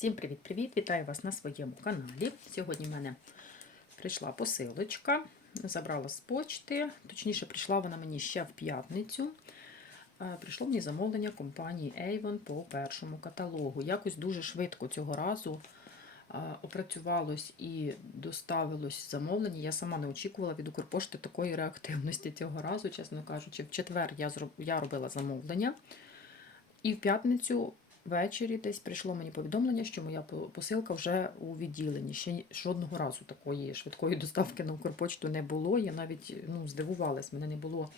Всім привіт-привіт! Вітаю вас на своєму каналі. Сьогодні в мене прийшла посилочка, забрала з почти, точніше, прийшла вона мені ще в п'ятницю. Е, Прийшло мені замовлення компанії Avon по першому каталогу. Якось дуже швидко цього разу е, опрацювалось і доставилось замовлення. Я сама не очікувала від Укрпошти такої реактивності цього разу, чесно кажучи. В четвер я, робила замовлення. І в п'ятницю ввечері десь прийшло мені повідомлення, що моя посилка вже у відділенні. Ще жодного разу такої швидкої доставки на Укрпочту не було. Я навіть ну, здивувалась, мене не було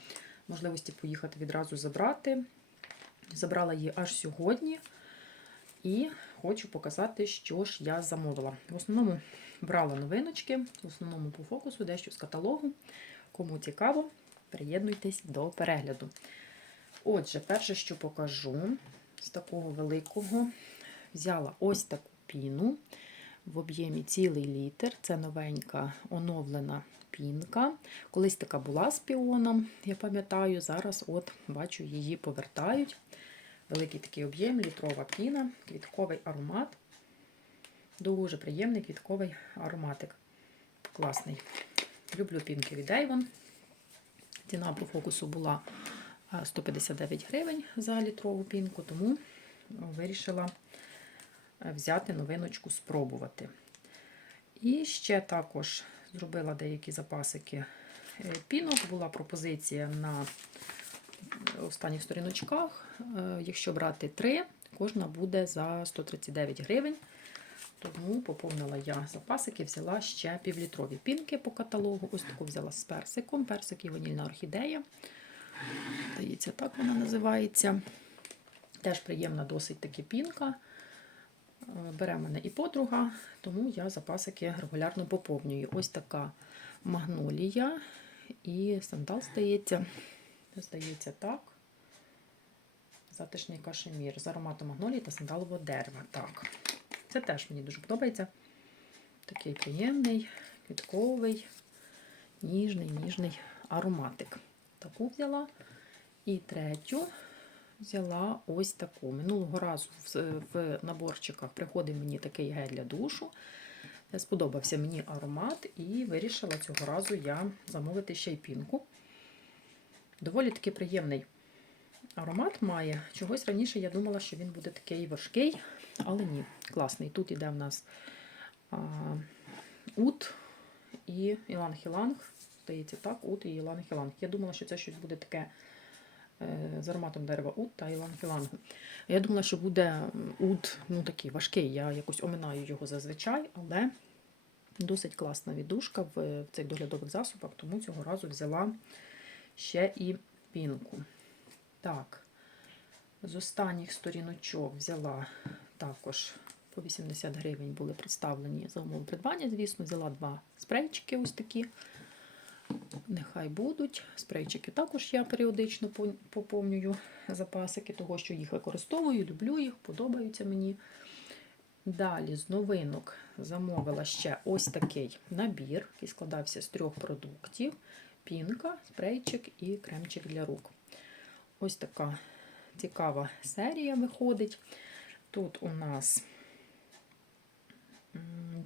можливості поїхати відразу забрати. Забрала її аж сьогодні. І хочу показати, що ж я замовила. В основному брала новиночки, в основному по фокусу, дещо з каталогу. Кому цікаво, приєднуйтесь до перегляду. Отже, перше, що покажу з такого великого, взяла ось таку піну в об'ємі цілий літр. Це новенька оновлена пінка. Колись така була з піоном, я пам'ятаю, зараз от бачу, її повертають. Великий такий об'єм, літрова піна, квітковий аромат. Дуже приємний квітковий ароматик. Класний. Люблю пінки від Avon. Ціна по фокусу була 159 гривень за літрову пінку, тому вирішила е, взяти новиночку, спробувати. І ще також зробила деякі запасики е, пінок. Була пропозиція на останніх сторіночках. Е, Якщо брати 3, кожна буде за 139 гривень. Тому поповнила я запасики, взяла ще півлітрові пінки по каталогу. Ось таку взяла з персиком. Персик і ванільна орхідея. Здається, так вона називається. Теж приємна досить таки пінка. Е, Бере мене і подруга, тому я запасики регулярно поповнюю. Ось така магнолія і сандал здається. Здається, так. Затишний кашемір з ароматом магнолії та сандалового дерева. Так. Це теж мені дуже подобається. Такий приємний, квітковий, ніжний, ніжний ароматик. Таку взяла. І третю взяла ось таку. Минулого разу в, наборчиках приходив мені такий гель для душу. Сподобався мені аромат і вирішила цього разу я замовити ще й пінку. Доволі таки приємний аромат має. Чогось раніше я думала, що він буде такий важкий, але ні, класний. Тут іде в нас а, ут і іланг-іланг. Здається, так, ут і іланг-іланг. Я думала, що це щось буде таке е, з ароматом дерева ут та іланг-ілангу. Я думала, що буде ут ну, такий важкий. Я якось оминаю його зазвичай, але досить класна віддушка в цих доглядових засобах, тому цього разу взяла ще і пінку. Так, з останніх сторіночок взяла також по 80 гривень були представлені за умови придбання, звісно, взяла два спрейчики ось такі. Нехай будуть. Спрейчики також я періодично поповнюю запасики, того, що їх використовую, люблю їх, подобаються мені. Далі з новинок замовила ще ось такий набір, який складався з трьох продуктів: пінка, спрейчик і кремчик для рук. Ось така цікава серія виходить. Тут у нас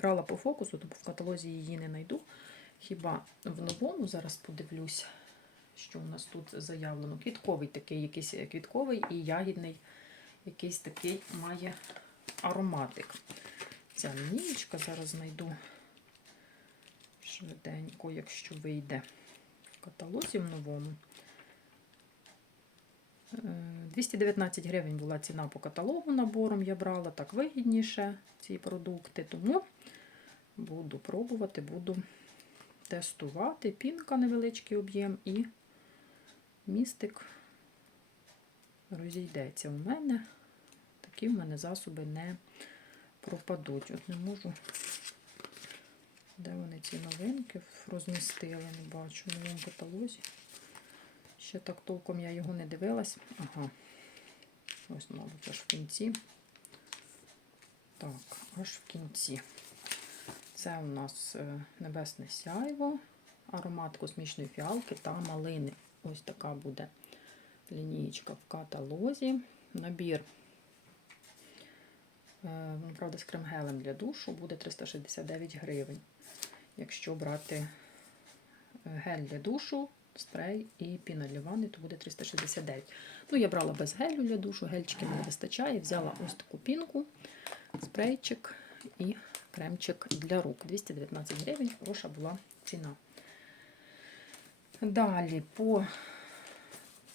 брала по фокусу, тобто в каталозі її не знайду. Хіба в новому зараз подивлюсь, що у нас тут заявлено. Квітковий такий, якийсь квітковий і ягідний, якийсь такий має ароматик. Ця лінієчка зараз знайду швиденько, якщо вийде в каталозі в новому. Е, 219 гривень була ціна по каталогу набором. Я брала так вигідніше ці продукти, тому буду пробувати, буду тестувати. Пінка невеличкий об'єм і містик розійдеться у мене. Такі в мене засоби не пропадуть. От не можу. Де вони ці новинки розмістили, не бачу в новому каталозі. Ще так толком я його не дивилась. Ага. Ось, мабуть, аж в кінці. Так, аж в кінці. Це у нас е, небесне сяйво, аромат космічної фіалки та малини. Ось така буде лінієчка в каталозі. Набір ну, правда, з крем-гелем для душу буде 369 гривень. Якщо брати е, гель для душу, спрей і піна для ванни, то буде 369. Ну, я брала без гелю для душу, гельчики мені вистачає. Взяла ось таку пінку, спрейчик і кремчик для рук. 219 гривень, хороша була ціна. Далі по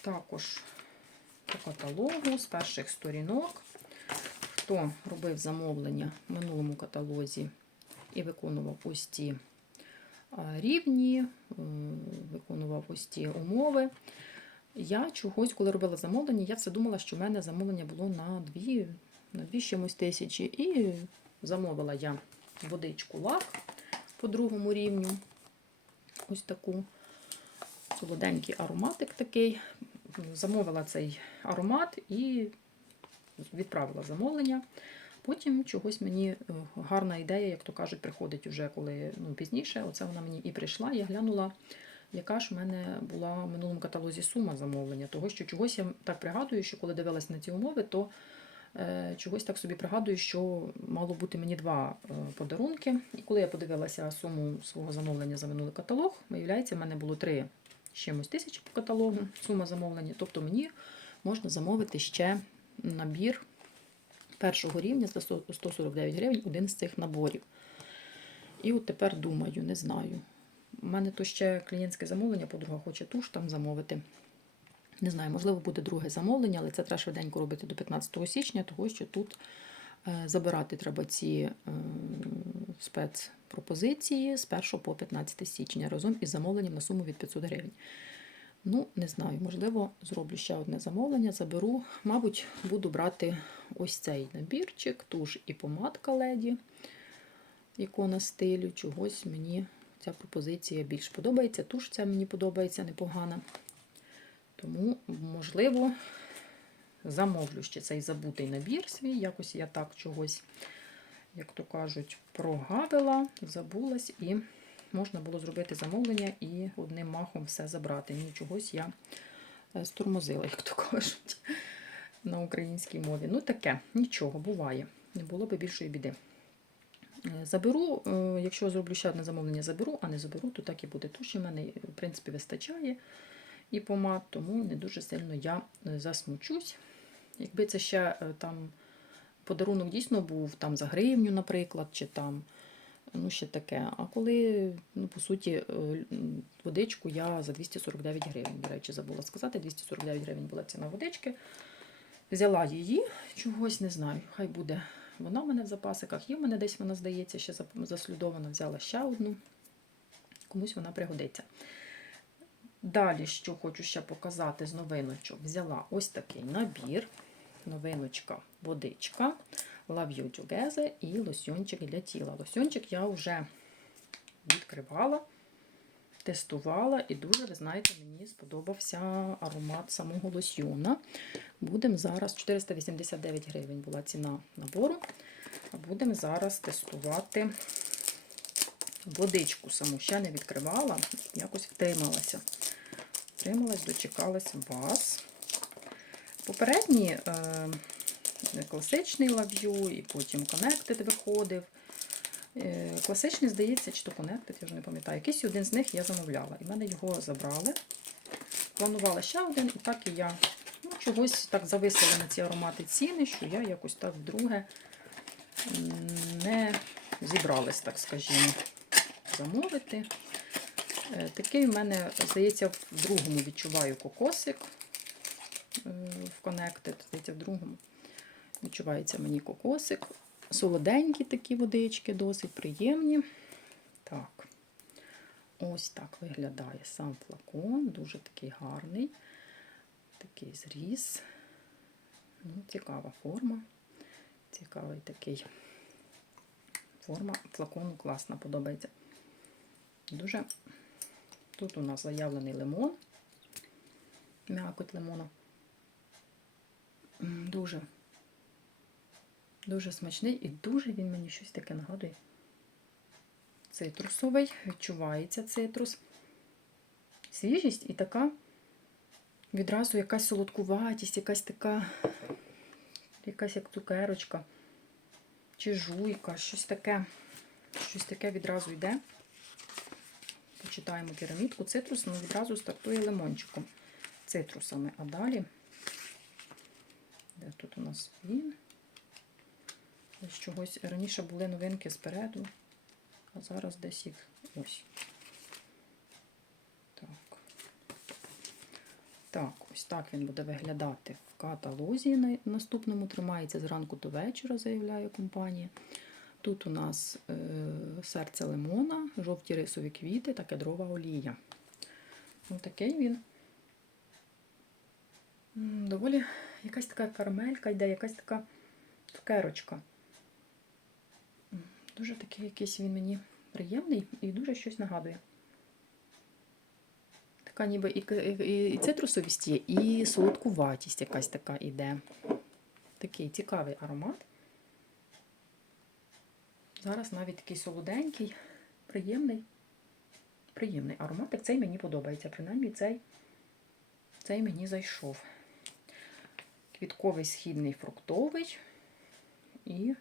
також по каталогу з перших сторінок. Хто робив замовлення в минулому каталозі і виконував ось ті рівні, е, виконував ось ті умови. Я чогось, коли робила замовлення, я все думала, що в мене замовлення було на 2, на 2 чимось тисячі. І замовила я водичку лак по другому рівню. Ось таку солоденький ароматик такий. Замовила цей аромат і відправила замовлення. Потім чогось мені е, гарна ідея, як то кажуть, приходить уже коли ну, пізніше. Оце вона мені і прийшла. Я глянула, яка ж в мене була в минулому каталозі сума замовлення. Того, що чогось я так пригадую, що коли дивилась на ці умови, то чогось так собі пригадую, що мало бути мені два е, подарунки. І коли я подивилася суму свого замовлення за минулий каталог, виявляється, в мене було три чимось тисячі по каталогу, сума замовлення. Тобто мені можна замовити ще набір першого рівня за 149 гривень, один з цих наборів. І от тепер думаю, не знаю. У мене то ще клієнтське замовлення, подруга хоче туш там замовити. Не знаю, можливо, буде друге замовлення, але це треба швиденько робити до 15 січня, того що тут е, забирати треба ці е, спецпропозиції з 1 по 15 січня разом із замовленням на суму від 500 гривень. Ну, не знаю, можливо, зроблю ще одне замовлення, заберу. Мабуть, буду брати ось цей набірчик, туш і помадка леді, ікона стилю. Чогось мені ця пропозиція більш подобається. Туш ця мені подобається непогана. Тому, можливо, замовлю ще цей забутий набір свій. Якось я так чогось, як то кажуть, прогавила, забулась і можна було зробити замовлення і одним махом все забрати. Нічогось я е, стурмозила, як то кажуть, на українській мові. Ну, таке, нічого, буває. Не було би більшої біди. Е, Заберу, е, якщо зроблю ще одне замовлення, заберу, а не заберу, то так і буде. Туші в мене, в принципі, вистачає і помад, тому не дуже сильно я засмучусь. Якби це ще там подарунок дійсно був там за гривню, наприклад, чи там ну, ще таке. А коли, ну, по суті, е, водичку я за 249 гривень, до речі, забула сказати, 249 гривень була ціна водички. Взяла її, чогось не знаю, хай буде. Вона в мене в запасиках, є в мене десь вона, здається, ще заслідована, взяла ще одну. Комусь вона пригодиться. Далі, що хочу ще показати з новиночок, взяла ось такий набір. Новиночка, водичка. Love You Together і лосьончик для тіла. Лосьончик я вже відкривала, тестувала, і дуже, ви знаєте, мені сподобався аромат самого лосьйона. Будемо зараз 489 гривень була ціна набору. Будемо зараз тестувати водичку саму. Ще не відкривала, якось втрималася. Втрималась, дочекалась вас. Попередні. Е класичний лав'ю, і потім Connected виходив. Е, класичний, здається, чи то Connected, я вже не пам'ятаю. Якийсь один з них я замовляла. І в мене його забрали. Планувала ще один, і так і я ну, чогось так зависила на ці аромати ціни, що я якось так вдруге не зібралась, так скажімо, замовити. Е, такий в мене, здається, в другому відчуваю кокосик е, в Connected, здається, в другому. Відчувається мені кокосик. Солоденькі такі водички, досить приємні. Так, ось так виглядає сам флакон, дуже такий гарний, такий зріз. Ну, Цікава форма. Цікавий такий форма флакону класна, подобається. Дуже тут у нас заявлений лимон, м'якоть лимона. Дуже Дуже смачний і дуже він мені щось таке нагадує. Цитрусовий, відчувається цитрус. Свіжість і така відразу якась солодкуватість, якась така, якась як цукерочка. чи жуйка, щось таке. Щось таке відразу йде. Почитаємо пірамідку. Цитрус ну, відразу стартує лимончиком. Цитрусами. А далі. Де тут у нас він? Ось чогось. Раніше були новинки спереду, а зараз десь їх ось. Так. Так, ось так він буде виглядати в каталозі. На наступному тримається зранку до вечора, заявляє компанія. Тут у нас е, серце лимона, жовті рисові квіти та кедрова олія. Ось такий він. Доволі якась така карамелька йде, якась така цукерочка. Дуже такий якийсь він мені приємний і дуже щось нагадує. Така ніби і, і, і цитрусовість є, і солодкуватість якась така іде. Такий цікавий аромат. Зараз навіть такий солоденький, приємний. Приємний ароматик. Цей мені подобається. Принаймні цей, цей мені зайшов. Квітковий східний фруктовий і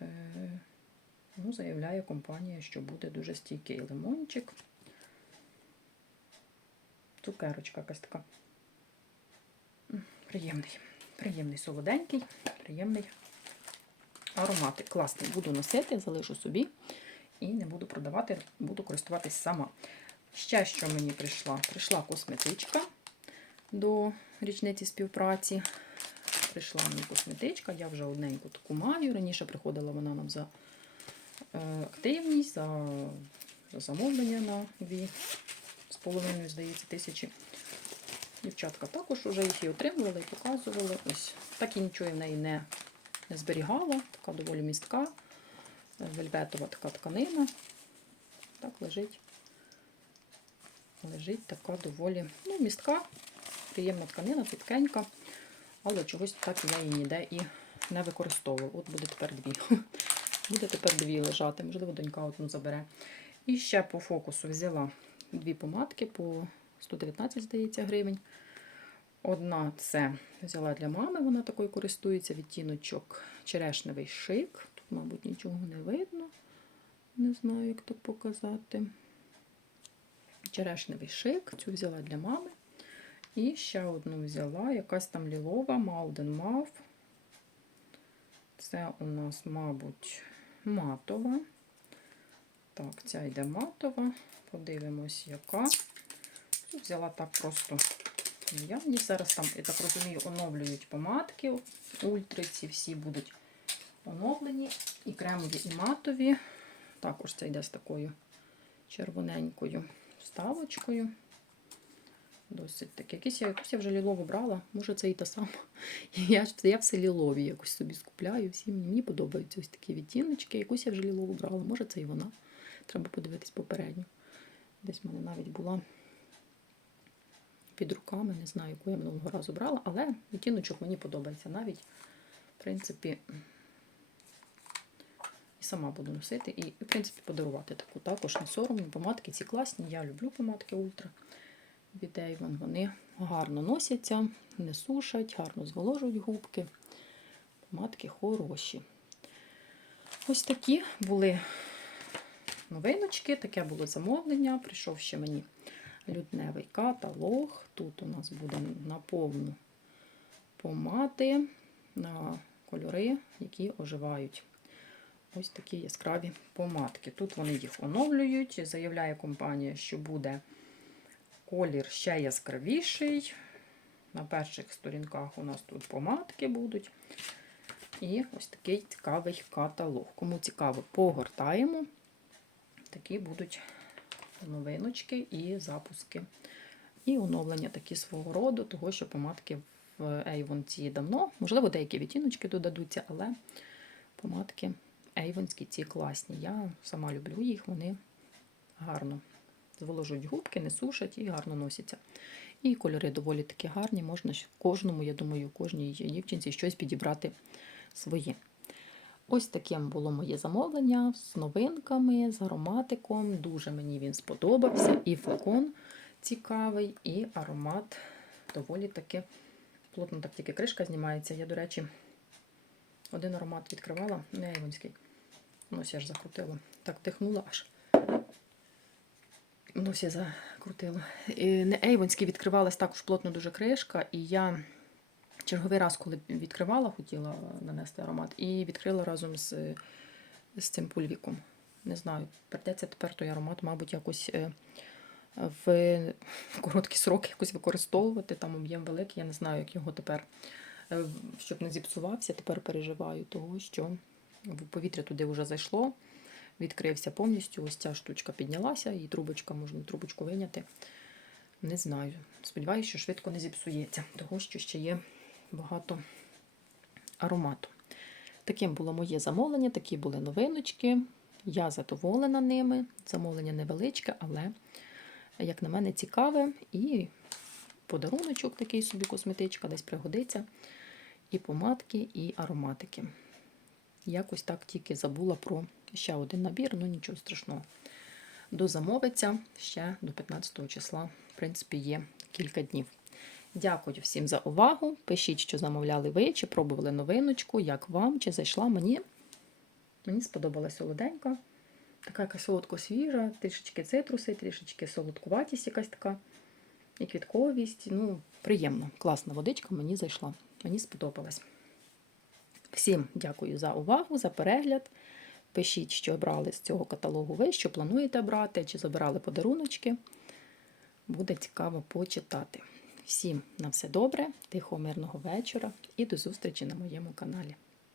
е, ну, заявляє компанія, що буде дуже стійкий лимончик. Цукерочка якась така. Приємний. Приємний солоденький, приємний ароматик. Класний. Буду носити, залишу собі і не буду продавати, буду користуватись сама. Ще що мені прийшла? Прийшла косметичка до річниці співпраці. Прийшла мені косметичка, я вже одненьку таку маю. Раніше приходила вона нам за е, активність, за, за замовлення на дві з половиною, здається, тисячі. Дівчатка також вже їх і отримували, і показували. Ось так і нічого в неї не, не зберігала. Така доволі містка, е, вельветова така тканина. Так лежить. Лежить така доволі ну, містка, приємна тканина, підкенька, але чогось так я її ніде і не використовувала. От буде тепер дві. Буде тепер дві лежати, можливо, донька одну забере. І ще по фокусу взяла дві помадки по 119, здається, гривень. Одна це взяла для мами, вона такою користується, відтіночок черешневий шик. Тут, мабуть, нічого не видно. Не знаю, як так показати. Черешневий шик, цю взяла для мами. І ще одну взяла, якась там лілова, Малден Мав. Це у нас, мабуть, матова. Так, ця йде матова. Подивимось, яка. Взяла так просто наявні. Зараз там, я так розумію, оновлюють помадки. Ультри ці всі будуть оновлені. І кремові, і матові. Також це йде з такою червоненькою вставочкою. Досить таке. Якісь я, якусь я вже лілову брала. Може, це і та сама. Я, я все лілові якось собі скупляю. Всі мені подобаються ось такі відтіночки. Якусь я вже лілову брала. Може, це і вона. Треба подивитись попередньо. Десь в мене навіть була під руками, не знаю, яку я минулого разу брала, але відтіночок мені подобається. Навіть, в принципі, і сама буду носити, і, в принципі, подарувати таку також не соромно. Помадки ці класні. Я люблю помадки ультра від Avon. Вони гарно носяться, не сушать, гарно зволожують губки. Помадки хороші. Ось такі були новиночки, таке було замовлення. Прийшов ще мені лютневий каталог. Тут у нас буде наповну помади на кольори, які оживають. Ось такі яскраві помадки. Тут вони їх оновлюють. Заявляє компанія, що буде колір ще яскравіший. На перших сторінках у нас тут помадки будуть. І ось такий цікавий каталог. Кому цікаво, погортаємо. Такі будуть новиночки і запуски. І оновлення такі свого роду, того, що помадки в Avon давно. Можливо, деякі відтіночки додадуться, але помадки Avonські ці класні. Я сама люблю їх, вони гарно зволожують губки, не сушать і гарно носяться. І кольори доволі такі гарні. Можна кожному, я думаю, кожній дівчинці щось підібрати своє. Ось таким було моє замовлення з новинками, з ароматиком. Дуже мені він сподобався. І флакон цікавий, і аромат доволі таки плотно так тільки кришка знімається. Я, до речі, один аромат відкривала, не Ейвонський. Носі аж закрутило. Так дихнула аж. Носі закрутило. І не Ейвонський відкривалась також плотно дуже кришка, і я черговий раз, коли відкривала, хотіла нанести аромат, і відкрила разом з, з цим пульвіком. Не знаю, придеться тепер той аромат, мабуть, якось е, в короткі сроки якось використовувати. Там об'єм великий, я не знаю, як його тепер, е, щоб не зіпсувався, тепер переживаю того, що повітря туди вже зайшло, відкрився повністю. Ось ця штучка піднялася, і трубочка, можна трубочку виняти. Не знаю. Сподіваюся, що швидко не зіпсується, того що ще є багато аромату. Таким було моє замовлення, такі були новиночки. Я задоволена ними. Замовлення невеличке, але, як на мене, цікаве. І подаруночок такий собі косметичка, десь пригодиться. І помадки, і ароматики. Якось так тільки забула про ще один набір, ну нічого страшного. Дозамовиться ще до 15 числа. В принципі, є кілька днів. Дякую всім за увагу. Пишіть, що замовляли ви, чи пробували новиночку, як вам, чи зайшла мені. Мені сподобалась солоденька. Така якась солодко-свіжа, трішечки цитруси, трішечки солодкуватість якась така. І квітковість. Ну, приємно. Класна водичка мені зайшла. Мені сподобалась. Всім дякую за увагу, за перегляд. Пишіть, що брали з цього каталогу ви, що плануєте брати, чи забирали подаруночки. Буде цікаво почитати. Всім на все добре, тихо, мирного вечора і до зустрічі на моєму каналі.